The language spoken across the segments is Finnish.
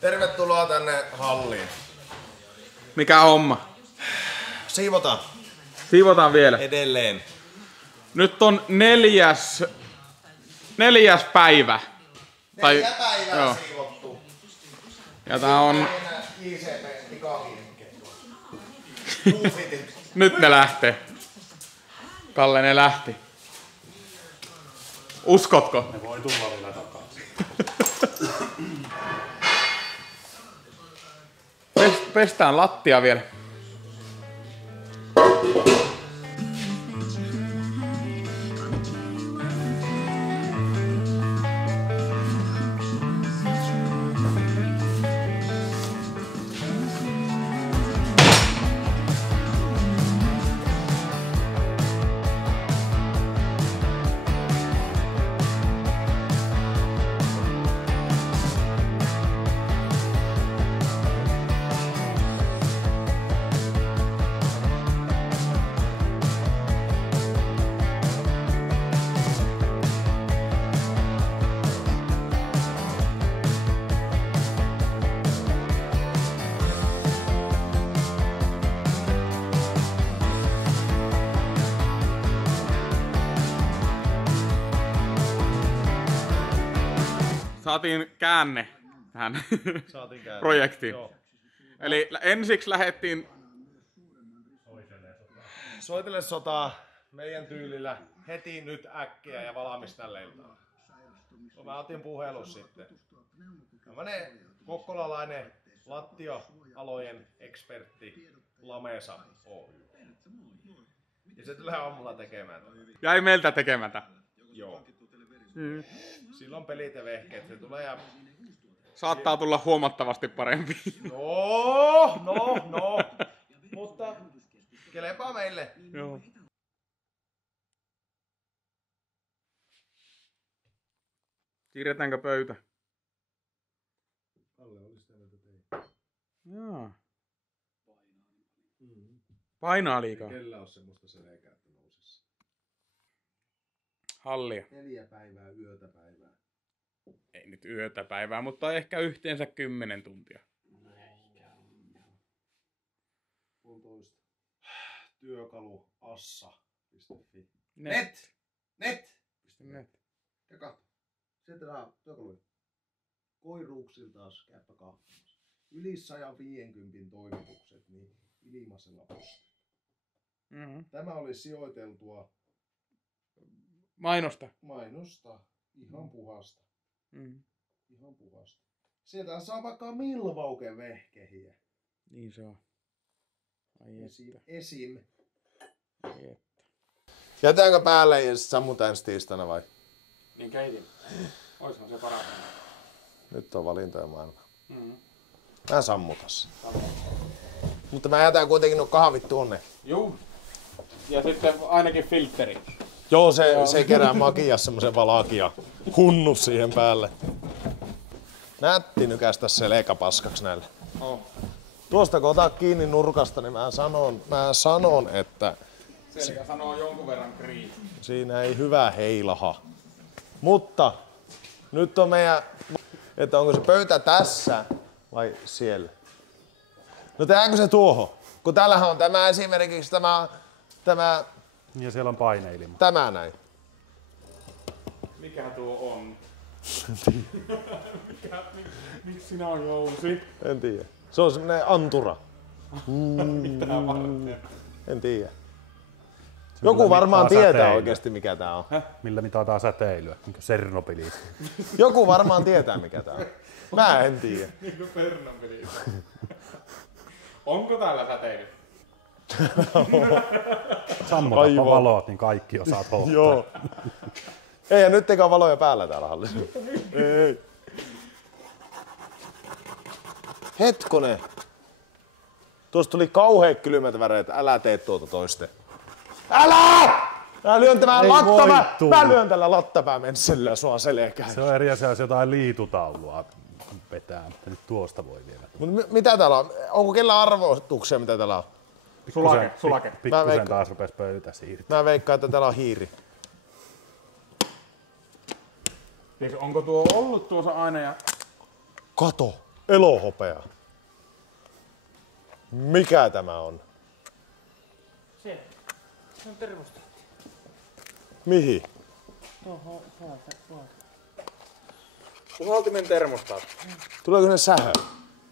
Tervetuloa tänne halliin. Mikä homma? Siivotaan. Siivotaan vielä. Edelleen. Nyt on neljäs päivä. 4 päivää joo. Siivottu. Ja tää on... Nyt ne lähtee. Kalle, ne lähti. Uskotko? Ne voi tulla vielä takaisin. Pestään lattia vielä. Saatiin käänne tähän projektiin. Joo. Eli ensiksi lähdettiin soitelle sotaa meidän tyylillä heti nyt äkkiä ja valmis tälle iltaan. Mä otin puhelun sitten. Tämmönen kokkolalainen lattioalojen ekspertti Lamesa Oy. Ja se tulee aamulla tekemään. Jäi meiltä tekemättä. Joo. Silloin pelit ja vehkeet, se tulee ja... Saattaa tulla huomattavasti parempi. No. Mutta kelepaa meille. Joo. Siirretäänkö pöytä? Kalle oli sitä mieltä teitä. Jaa. Painaa liikaa. Kellä on semmoista selkää, että nousisi. Hallia. 4 päivää, yötä päivää. Ei nyt yötä päivää, mutta ehkä yhteensä 10 tuntia. Kuntoista. Työkaluassa.fi. Net. Ja katso. Sieltä saa työkaluja. Koiruuksilta taas käypä kahvimassa. Yli 150 toimitukset niin ilmaisella postilla. Tämä oli sijoiteltua Mainosta. Ihan puhasta. Ihan puhasta. Sieltä saa vaikka milvauken vehkehiä. Niin se on. Esim. Ai että. Jätäänkö päälle ja sammutaan ensi tiistaina vai? Niin keitin. Oishan se paras. Nyt on valintoja maailma. Mä sammutas. Mutta mä jätän kuitenkin nuo kahvit tuonne. Juu. Ja sitten ainakin filtteri. Joo, se kerää makia semmosen valakia hunnu siihen päälle. Nätti nykästä selkäpaskaksi näille. Tuosta kun otat kiinni nurkasta, niin mä sanon, että... Selkä sanoo jonkun verran kriisi. Siinä ei hyvä heilaha. Mutta nyt on meidän... Että onko se pöytä tässä vai siellä? No tehdäänkö se tuohon? Kun täällähän on tämä esimerkiksi tämä... Ja siellä on paineilma. Tämä näin. Mikähän tuo on? Miksi sinä on jousi? En tiedä. Se on semmonen antura. Mitä varten? En tiedä. Joku varmaan tietää oikeesti mikä tää on. Millä mitataan säteilyä? Niinkö Tšernobylissa? Joku varmaan tietää mikä tää on. Mä en tiedä. Niinkö Tšernobylissa. Onko täällä säteily? Sammutapa valot, niin kaikki osaat hoitaa. Joo. Ei, nyt eikä valoja päällä täällä hallissa. Ei. Hetkonen. Tuosta tuli kauhean kylmät väreet. Älä tee tuota toiste. Älä! Mä lyön tällä lattapäämenssellä sua selkään. Se on eri asia, jos jotain liitutaulua vetää, mutta nyt tuosta voi vielä. Mut mitä täällä on? Onko kellä arvotuksia mitä täällä on? Sulake. Pikkusen taas rupes pöytä siirtää. Mä veikkaan, että täällä on hiiri. Onko tuo ollut tuossa aina ja... Kato! Elohopea. Mikä tämä on? Se on termostaatti. Mihin? Tuohon tuolta. Puhaltimen termostaatti. Tuleeko ne sähö?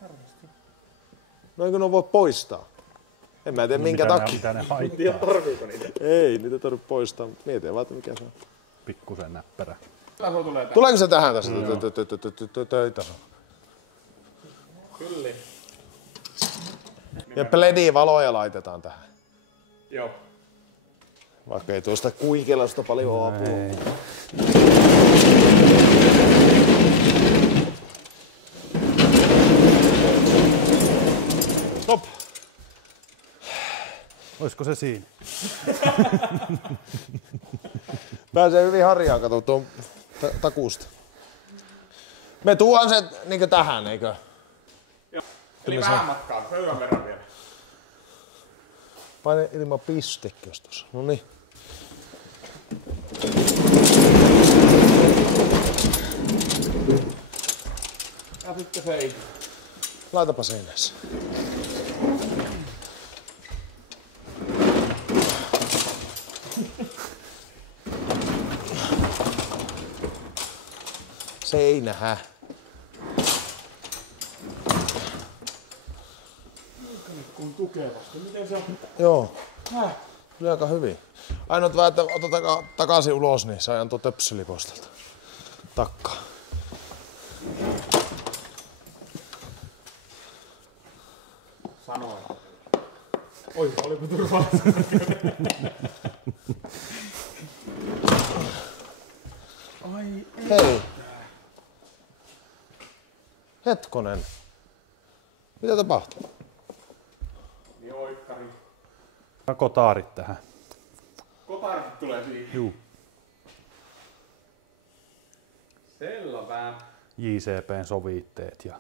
Varmasti. No eikö ne voi poistaa? En mä tiedä minkä takia. Mitä ne haittaa? Tarviiko niitä? Ei, niitä tarvitse poistaa, mutta mietin vaan, että mikä se on. Pikkusen näppärä. Taso tulee tähän. Tuleeko se tähän tässä? Töitaso. Kyllä. Ja LED-valoja laitetaan tähän. Joo. Vaikka ei tuosta kuikelosta paljon apua. Stop! Olisiko se siinä? Pääsee hyvin harjaan, kato tuon takuusta. Me tuon se niinkö tähän, eikö? Joo. Eli vähän matkaa, pöydän verran vielä. Paine ilman pistekkös tossa. Noniin. Ja sitten se ei. Laitapa seinässä. Seinähä. Kun tukevasti. Miten se on? Joo. Kyllä aika hyvin. Ainut vaan, että ota takaisin ulos, niin saa ajan tuo töpseli pois tältä takkaa. Sanoin. Oi, olipa turvallista. Ai ei. Hei. Hetkonen. Mitä tapahtuu? Niin oikkari. Kotaarit tähän. Kotarit tulee siihen. Juu. Selvä. JCPn sovitteet ja...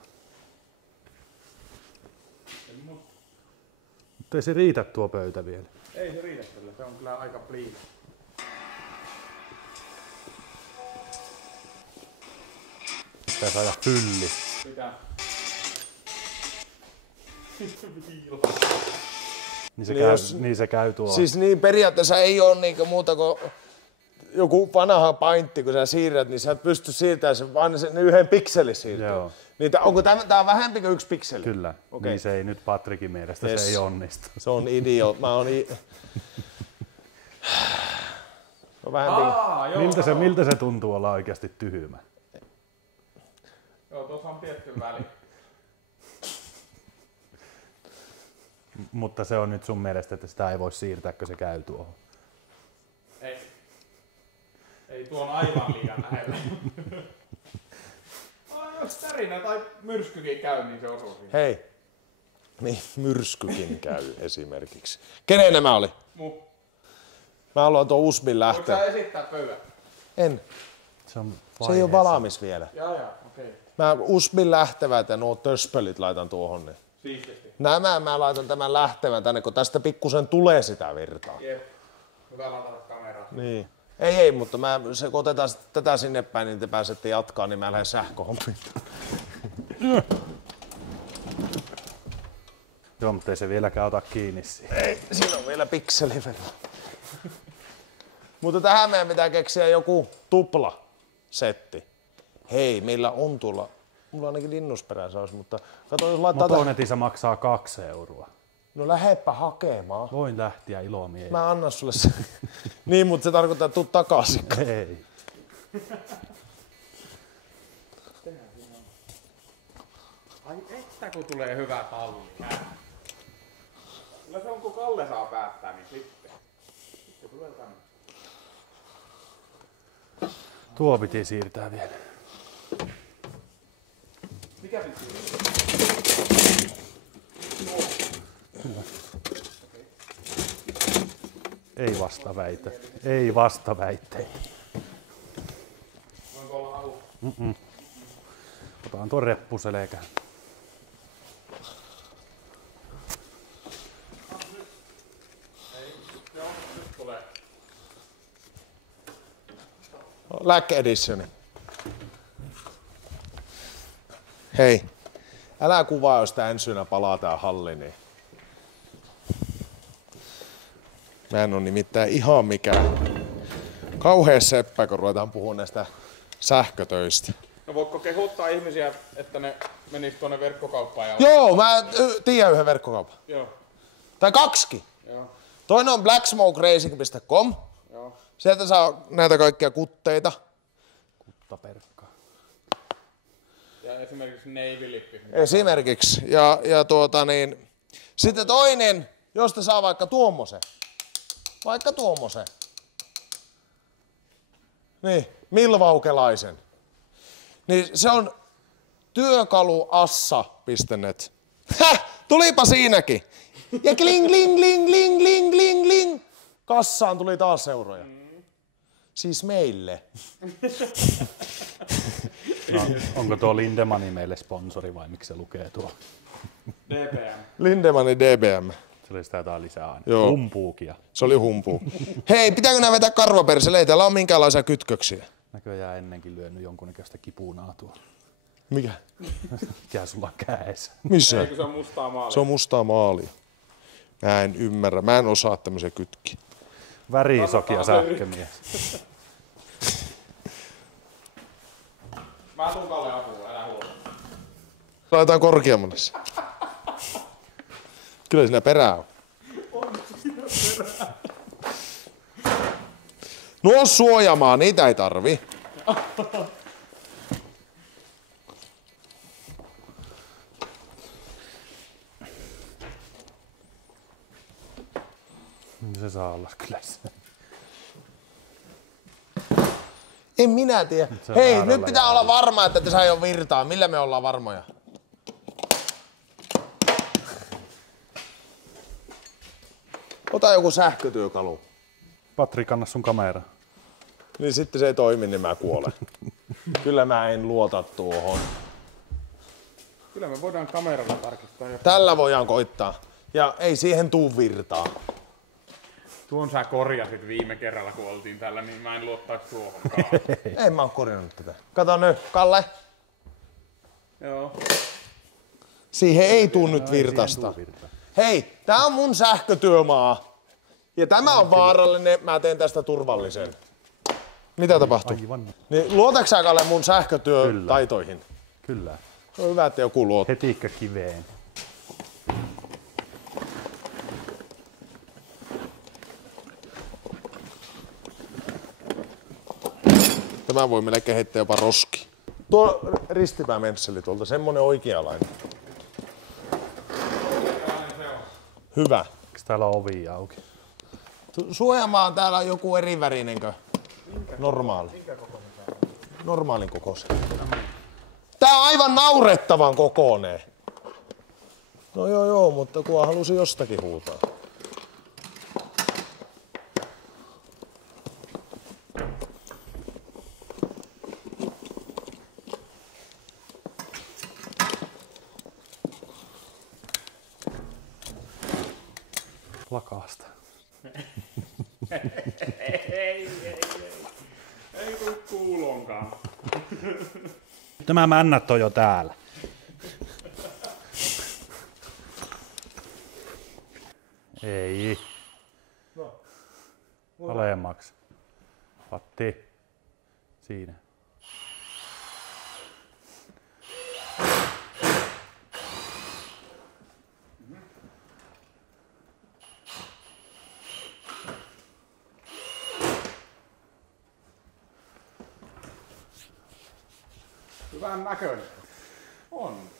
Mutta ei se riitä tuo pöytä vielä. Ei se riitä kyllä, se on kyllä aika pliin. Pitää saada fylli. Mitä? Niin se käy tuo. Siis niin periaatteessa ei ole niinku muuta kuin joku vanha paintti, kun sä siirrät, niin sä et pysty siirtämään sen, vaan sen yhden pikselin siirtyy. Joo. Niin onko tämä on vähempi kuin 1 pikseli? Kyllä. Okei. Niin se ei nyt Patrikin mielestä, Yes. se ei onnistu. Se on idiot. Mä oon no vähempi. Joo, Miltä se tuntuu olla oikeasti tyhmä? Joo, tuossa on tietty väli. Mutta se on nyt sun mielestä, että sitä ei voi siirtää, kun se käy tuohon. Ei. Ei tuo on aivan liian lähellä. Jos tärinä tai myrskykin käy, niin se osuu siihen. Hei. Niin, myrskykin käy esimerkiksi. Kenen nämä oli? Mä haluan tuon USBin Voitko lähteä. sä esittää pöydän? En. Se on Se ei ole valmis vielä. Jaa, okei. Mä USBin lähtevät ja nuo töspölit laitan tuohon. Niin. Siististi. Mä laitan tämän lähtevän tänne, kun tästä pikkusen tulee sitä virtaa. Jep. Hyvä latata kameraa. Niin. Ei, mutta kun otetaan tätä sinne päin, niin te pääsette jatkaa, niin mä lähden sähköhommiin. Joo, mutta ei se vieläkään ota kiinni siihen. Ei, siinä on vielä pikseli verran. Mutta tähän meidän pitää keksiä joku tupla setti. Hei, meillä on tuolla, mulla ainakin linnusperässä olisi, mutta kato jos laittaa Motonetissä maksaa 2 euroa. No lähdepä hakemaan. Voin lähteä ilomielin. Mä annan sulle se. Niin, mutta se tarkoittaa, että tuu takaisin. Ei. Ai että kun tulee hyvä talli. Kyllä se on kun Kalle saa päättää, niin sitten. Sitten tulee tänne. Tuo piti siirtää vielä. Mikä piti? Ei vastaväite. Ei vastaväitteitä. Voinko olla alussa? Otan tuon reppuselekään. Joo, nyt tulee. Lääke editioni. Hei, älä kuvaa, jos tää ensi syynä palaa tää halli, niin mä en oo nimittäin ihan mikään kauhea seppä, kun ruvetaan puhua näistä sähkötöistä. No voitko kehottaa ihmisiä, että ne menis tuonne verkkokauppaan ja... Joo, mä tiedän yhden verkkokaupan. Joo. Tai kaksikin. Joo. Toinen on blacksmokeracing.com. Joo. Sieltä saa näitä kaikkia kutteita. Kuttaperkkaa. Ja esimerkiksi Navy Lippi. Esimerkiksi. Sitten toinen, josta saa vaikka tuommoisen. Vaikka tuommoisen. Niin, milvaukelaisen. Niin se on työkaluassa.net. Häh! Tulipa siinäkin. Ja kling, kling, kling, kling, kling, kling, kling. Kassaan tuli taas euroja. Siis meille. No, onko tuo Lindemani meille sponsori vai miksi se lukee tuo? DPM. Lindemani DBM. Se oli sitä jotain lisää aina. Joo. Humpuukia. Se oli humpuu. Hei, pitääkö nää vetää karvaperselle? Ei täällä ole minkäänlaisia kytköksiä. Näköjään ennenkin lyönyt jonkunnäköistä kipunaa tuolla. Mikä? Mikä sulla on kädessä? Missä? Eikö se on mustaa maalia? Se on mustaa maalia. Mä en ymmärrä. Mä en osaa tämmöisiä kytkiä. Värisokia sähkömies. Mä tuun Kalle apuun, älä huolta. Laitetaan korkeammalle se. Kyllä siinä perää on. Nuo suojamaa, niitä ei tarvi. Se saa olla kyllä se. En minä tiedä. Se on Hei, väärällä nyt pitää olla varma, että tässä ei ole virtaa. Millä me ollaan varmoja? Ota joku sähkötyökalu. Patrik, anna sun kamera. Niin sitten se ei toimi, niin mä kuolen. Kyllä mä en luota tuohon. Kyllä me voidaan kameralla tarkistaa. Tällä voidaan koittaa. Ja ei siihen tuu virtaa. Tuon sä korjasit viime kerralla, kun oltiin täällä, niin mä en luottaisi tuohonkaan. En mä oo korjannut tätä. Kato nyt, Kalle. Joo. Siihen ei tuu nyt virtasta. Hei, tää on mun sähkötyömaa. Ja tämä on vaarallinen, mä teen tästä turvallisen. Mitä tapahtuu? Aivan. Niin luotaks sä, Kalle, mun sähkötyötaitoihin? Kyllä. On hyvä, että joku luottaa. Hetikkö kiveen. Tämä voi melkein heittää jopa roski. Tuo ristipäämensseli tuolta, semmonen oikeanlainen. Hyvä. Onko täällä ovi auki? Suojamaan täällä on joku eri värinenkö? Normaali. Normaalin kokoisen. Tää on aivan naurettavan kokoinen. No joo, mutta kun halusi jostakin huutaa. Lakaasta. Ei tuu kuulonkaan. Nämä männät on jo täällä. Ei. Alemmaksi. Patti. Siinä. Hyvän näköinen. On.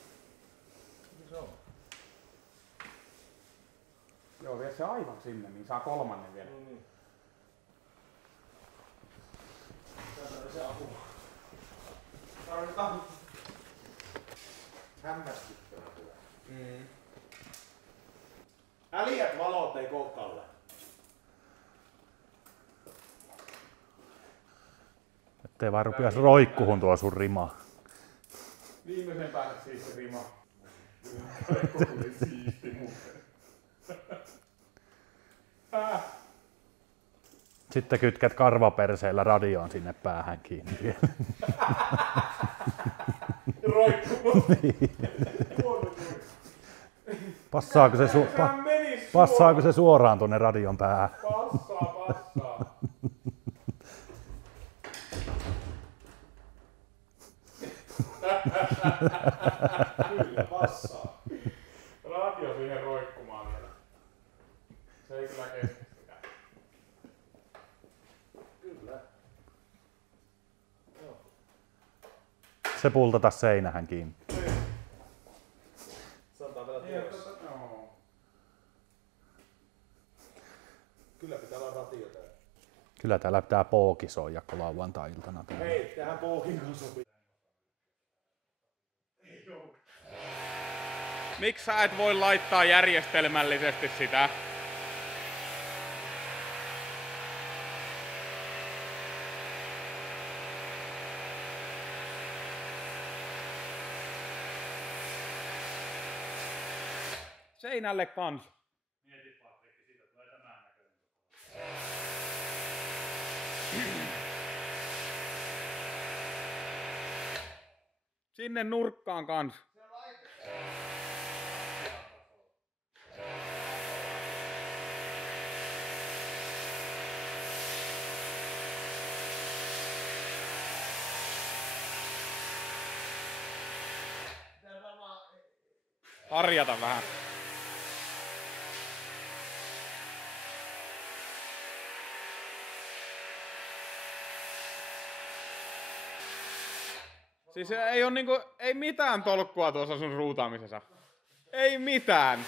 Joo, vie se aivan sinne, niin saa kolmannen vielä. Tarvitaan hämmästyttävä työ. Äliät valot ei kokkalle. Ettei vaan rupias roikkuhun tuo sun rima. Viimeisen päälle siis se rima. Rekko tuli siisti muuten. Sitten kytkät karvaperseellä radioon sinne päähän kiinni. Roikku Passaako se suoraan tuonne radion päähän? Passaa. Kyllä, passaa. Radio siihen roikkumaan vielä. Se ei kyllä kestä sitä. Kyllä. Se pultata seinähän kiinni. Sanotaan vielä tuossa. Joo. Kyllä pitää olla radio täällä. Kyllä täällä pitää pookisoida, kun lauantai-iltana täällä. Hei, tähän Pookin kanssa sopii. Miksi sä et voi laittaa järjestelmällisesti sitä? Seinälle kans. Mieti Patrikki, siitä tulee tämän näköinen. Sinne nurkkaan kans. Harjata vähän. Siis ei mitään tolkkua tuossa sun ruutaamisessa. Ei mitään.